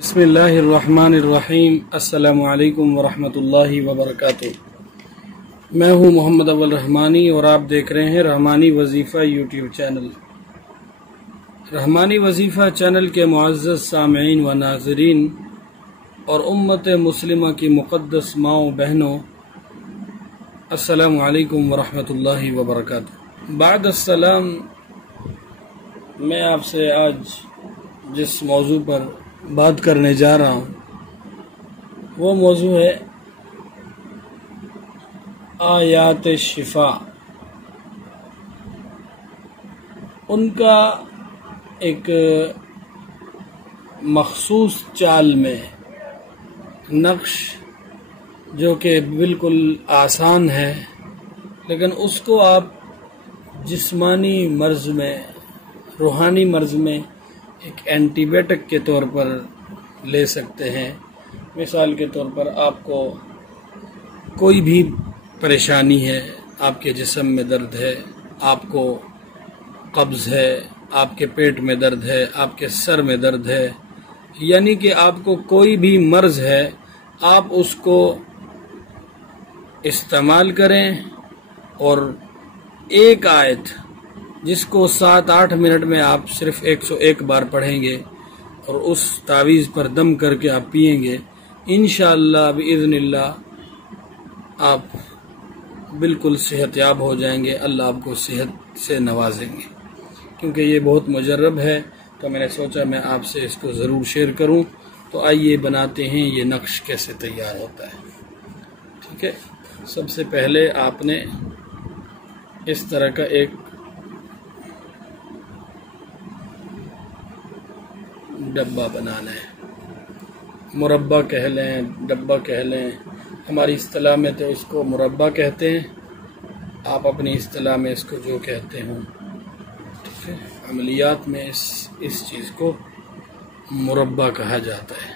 बिस्मिल्लाहिर्रहमानिर्रहीम। अस्सलामु अलैकुम वरहमतुल्लाहि वबरकातुह। मैं हूँ मोहम्मद अव्वल रहमानी और आप देख रहे हैं रहमानी वजीफ़ा यूट्यूब चैनल। रहमानी वजीफ़ा चैनल के मुअज़्ज़ज़ सामईन व नाज़रीन और उम्मत मुस्लिमा की मुक़द्दस माओ बहनों, अस्सलामु अलैकुम वरहमतुल्लाहि वबरकातुह। बाद अस्सलाम, मैं आपसे आज जिस मौजू पर बात करने जा रहा हूँ वो मौजू है आयात शिफा। उनका एक मखसूस चाल में नक्श जो कि बिल्कुल आसान है, लेकिन उसको आप जिस्मानी मर्ज में, रूहानी मर्ज में एक एंटीबायोटिक के तौर पर ले सकते हैं। मिसाल के तौर पर आपको कोई भी परेशानी है, आपके जिस्म में दर्द है, आपको कब्ज़ है, आपके पेट में दर्द है, आपके सर में दर्द है, यानी कि आपको कोई भी मर्ज़ है, आप उसको इस्तेमाल करें और एक आयत जिसको 7-8 मिनट में आप सिर्फ 101 बार पढ़ेंगे और उस तावीज़ पर दम करके आप पिएंगे, इंशाअल्लाह बिइज़्निल्लाह आप बिल्कुल सेहतयाब हो जाएंगे। अल्लाह आपको सेहत से नवाजेंगे। क्योंकि ये बहुत मुजर्रब है तो मैंने सोचा मैं आपसे इसको ज़रूर शेयर करूं। तो आइए बनाते हैं ये नक्श कैसे तैयार होता है। ठीक है, सबसे पहले आपने इस तरह का एक डब्बा बनाना है, मुरब्बा कह लें, डब्बा कह लें, हमारी इस्तिलाह में तो इसको मुरब्बा कहते हैं, आप अपनी इस्तिलाह में इसको जो कहते हो। ठीक है, अमलियात में इस चीज़ को मुरब्बा कहा जाता है।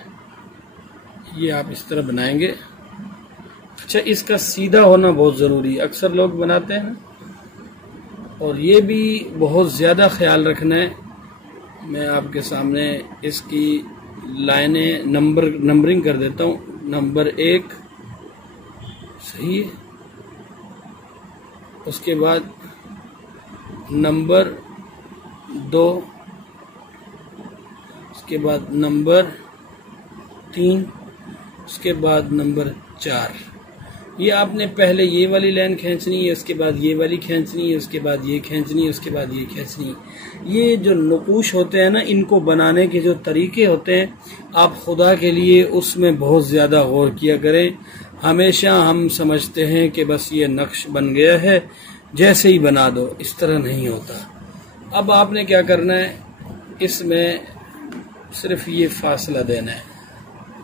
ये आप इस तरह बनाएंगे। अच्छा, इसका सीधा होना बहुत ज़रूरी है, अक्सर लोग बनाते हैं और ये भी बहुत ज़्यादा ख्याल रखना है। मैं आपके सामने इसकी लाइनें नंबरिंग कर देता हूँ। नंबर 1 सही है, उसके बाद नंबर 2, उसके बाद नंबर 3, उसके बाद नंबर 4। ये आपने पहले ये वाली लाइन खींचनी है, उसके बाद ये वाली खींचनी है, उसके बाद ये खींचनी है, उसके बाद ये खींचनी है। ये जो नकूश होते हैं ना, इनको बनाने के जो तरीके होते हैं, आप खुदा के लिए उसमें बहुत ज़्यादा गौर किया करें। हमेशा हम समझते हैं कि बस ये नक्श बन गया है, जैसे ही बना दो, इस तरह नहीं होता। अब आपने क्या करना है, इसमें सिर्फ ये फासला देना है।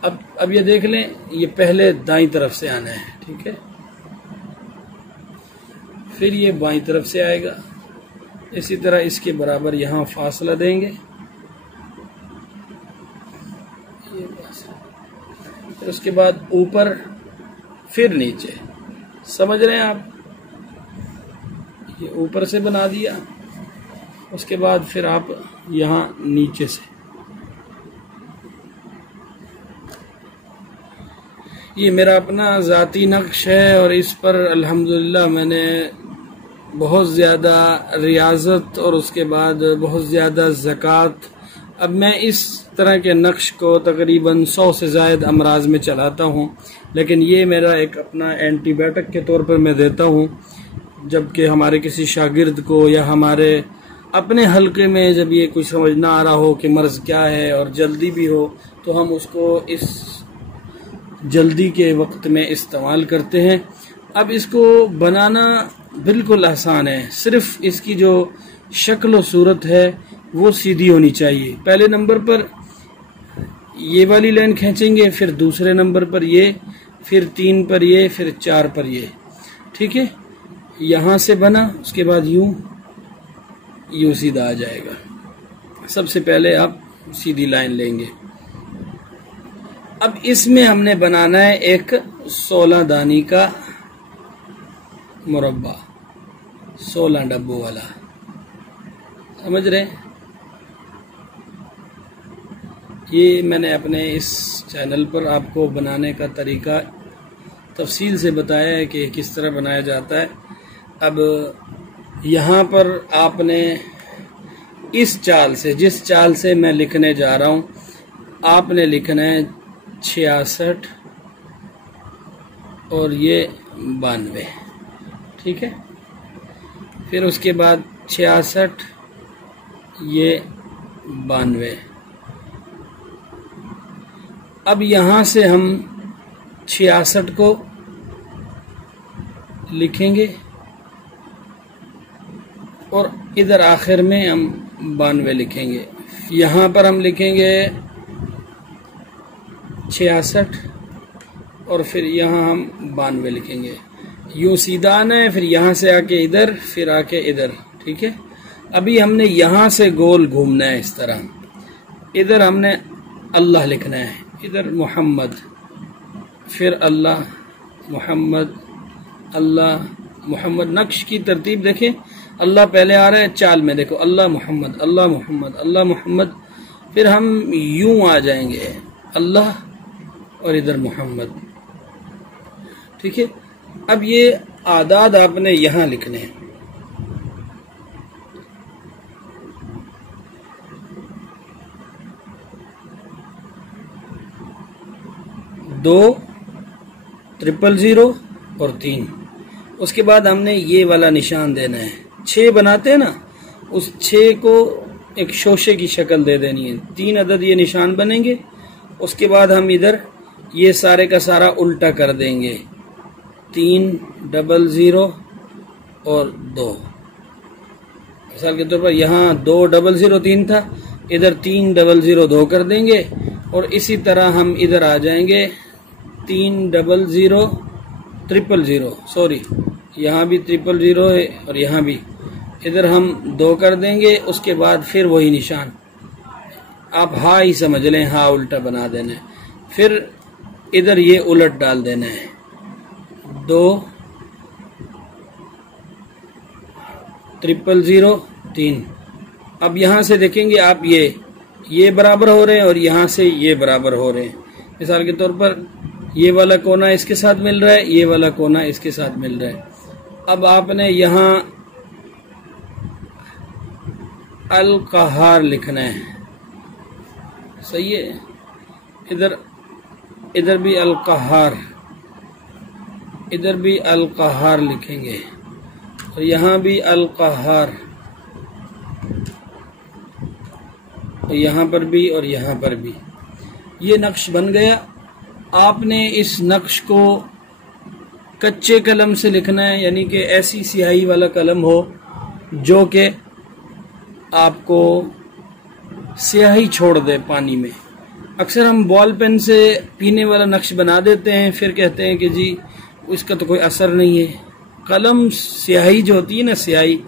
अब ये देख लें, ये पहले दाईं तरफ से आना है। ठीक है, फिर ये बाईं तरफ से आएगा। इसी तरह इसके बराबर यहाँ फासला देंगे, ये फिर उसके बाद ऊपर, फिर नीचे। समझ रहे हैं आप? ये ऊपर से बना दिया, उसके बाद फिर आप यहाँ नीचे से। ये मेरा अपना ज़ाती नक्श है और इस पर अल्हम्दुलिल्लाह मैंने बहुत ज़्यादा रियाज़त और उसके बाद बहुत ज़्यादा ज़कात। अब मैं इस तरह के नक्श को तकरीबन 100 से ज़ायद अमराज में चलाता हूँ, लेकिन ये मेरा एक अपना एंटीबायोटिक के तौर पर मैं देता हूँ। जबकि हमारे किसी शागिर्द को या हमारे अपने हल्के में जब ये कुछ समझ ना आ रहा हो कि मर्ज़ क्या है और जल्दी भी हो, तो हम उसको इस जल्दी के वक्त में इस्तेमाल करते हैं। अब इसको बनाना बिल्कुल आसान है, सिर्फ इसकी जो शक्ल और सूरत है वो सीधी होनी चाहिए। पहले नंबर पर ये वाली लाइन खींचेंगे, फिर दूसरे नंबर पर ये, फिर 3 पर ये, फिर 4 पर ये। ठीक है, यहाँ से बना, उसके बाद यूं सीधा आ जाएगा। सबसे पहले आप सीधी लाइन लेंगे। अब इसमें हमने बनाना है एक 16 दानी का मुरब्बा, 16 डब्बों वाला। समझ रहे? ये मैंने अपने इस चैनल पर आपको बनाने का तरीका तफसील से बताया है कि किस तरह बनाया जाता है। अब यहाँ पर आपने इस चाल से, जिस चाल से मैं लिखने जा रहा हूँ, आपने लिखना है 66 और ये 92, ठीक है। फिर उसके बाद 66 ये 92। अब यहाँ से हम 66 को लिखेंगे और इधर आखिर में हम 92 लिखेंगे। यहाँ पर हम लिखेंगे 66 और फिर यहाँ हम 92 लिखेंगे। यूँ सीधा आना है, फिर यहाँ से आके इधर, फिर आके इधर, ठीक है। अभी हमने यहाँ से गोल घूमना है इस तरह। इधर हमने अल्लाह लिखना है, इधर मोहम्मद, फिर अल्लाह, मोहम्मद, अल्लाह, मोहम्मद। नक्श की तरतीब देखें, अल्लाह पहले आ रहा है, चाल में देखो अल्लाह मोहम्मद, अल्लाह मोहम्मद, अल्लाह मोहम्मद। फिर हम यूं आ जाएंगे अल्लाह और इधर मोहम्मद, ठीक है। अब ये आदाद आपने यहाँ लिखने हैं। दो, 000 और 3। उसके बाद हमने ये वाला निशान देना है। 6 बनाते हैं ना, उस 6 को एक शोशे की शक्ल दे देनी है। 3 अदद ये निशान बनेंगे। उसके बाद हम इधर ये सारे का सारा उल्टा कर देंगे। 300 और 2। मिसाल के तौर पर यहाँ 2003 था, इधर 300 कर देंगे। और इसी तरह हम इधर आ जाएंगे 300 सॉरी, यहाँ भी 000 है और यहाँ भी। इधर हम 2 कर देंगे। उसके बाद फिर वही निशान, आप हा ही समझ लें, हा उल्टा बना देना है। फिर इधर ये उलट डाल देना है, 2 000 3। अब यहाँ से देखेंगे आप, ये बराबर हो रहे हैं और यहाँ से ये बराबर हो रहे हैं। मिसाल के तौर पर ये वाला कोना इसके साथ मिल रहा है, ये वाला कोना इसके साथ मिल रहा है। अब आपने यहाँ अल कहार लिखना है, सही है। इधर भी अल कहार, इधर भी अल कहार लिखेंगे और यहाँ भी अल कहार, और यहाँ पर भी और यहाँ पर भी। ये नक्श बन गया। आपने इस नक्श को कच्चे कलम से लिखना है, यानी कि ऐसी स्याही वाला कलम हो जो कि आपको स्याही छोड़ दे पानी में। अक्सर हम बॉल पेन से पीने वाला नक्श बना देते हैं, फिर कहते हैं कि जी इसका तो कोई असर नहीं है। कलम स्याही जो होती है ना, स्याही,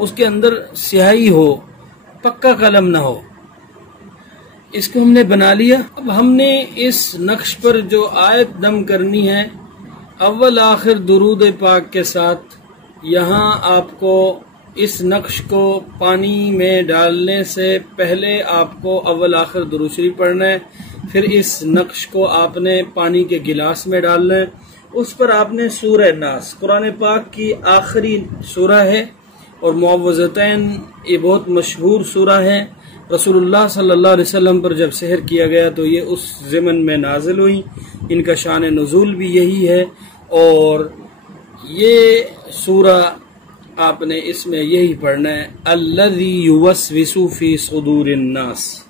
उसके अंदर स्याही हो, पक्का कलम ना हो। इसको हमने बना लिया। अब हमने इस नक्श पर जो आयत दम करनी है, अव्वल आखिर दुरूद पाक के साथ, यहाँ आपको इस नक्श को पानी में डालने से पहले आपको अव्वल आखिर दुरूद शरीफ पढ़ना है। फिर इस नक्श को आपने पानी के गिलास में डालना है। उस पर आपने सूरह नास, कुरान पाक की आखिरी सूरह है और मुअव्वज़तैन, ये बहुत मशहूर सूरह है। रसूलुल्लाह सल्लल्लाहु अलैहि वसल्लम पर जब सहर किया गया तो ये उस ज़मन में नाजिल हुई। इनका शान नुज़ूल भी यही है। और ये सूरह आपने इसमें यही पढ़ना है, अल्लज़ी युवस्विसु फ़ी सुदूरिन नास,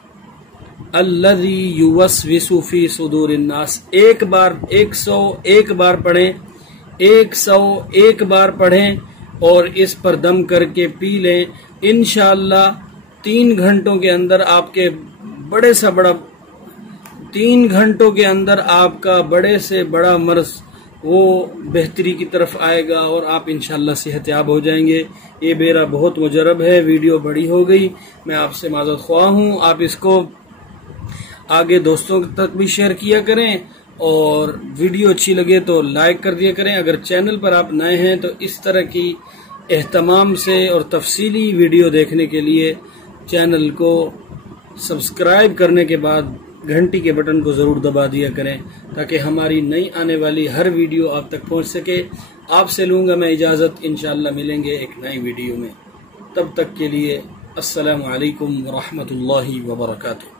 अल्लज़ी युवस्विसु फ़ी सुदूरिन नास। 101 बार पढ़ें, 101 बार पढ़ें और इस पर दम करके पी लें। इंशाअल्लाह 3 घंटों के अंदर आपके बड़े से बड़ा, 3 घंटों के अंदर आपका बड़े से बड़ा मर्ज वो बेहतरी की तरफ आएगा और आप इंशाअल्लाह सेहतयाब हो जाएंगे। ये मेरा बहुत मुजरब है। वीडियो बड़ी हो गई, मैं आपसे माज़रत ख्वाह हूँ। आप इसको आगे दोस्तों तक भी शेयर किया करें और वीडियो अच्छी लगे तो लाइक कर दिया करें। अगर चैनल पर आप नए हैं तो इस तरह की एहतमाम से और तफसीली वीडियो देखने के लिए चैनल को सब्सक्राइब करने के बाद घंटी के बटन को ज़रूर दबा दिया करें ताकि हमारी नई आने वाली हर वीडियो आप तक पहुंच सके। आपसे लूँगा मैं इजाज़त, इंशाअल्लाह मिलेंगे एक नई वीडियो में। तब तक के लिए अस्सलामु अलैकुम व रहमतुल्लाहि व बरकातुहू।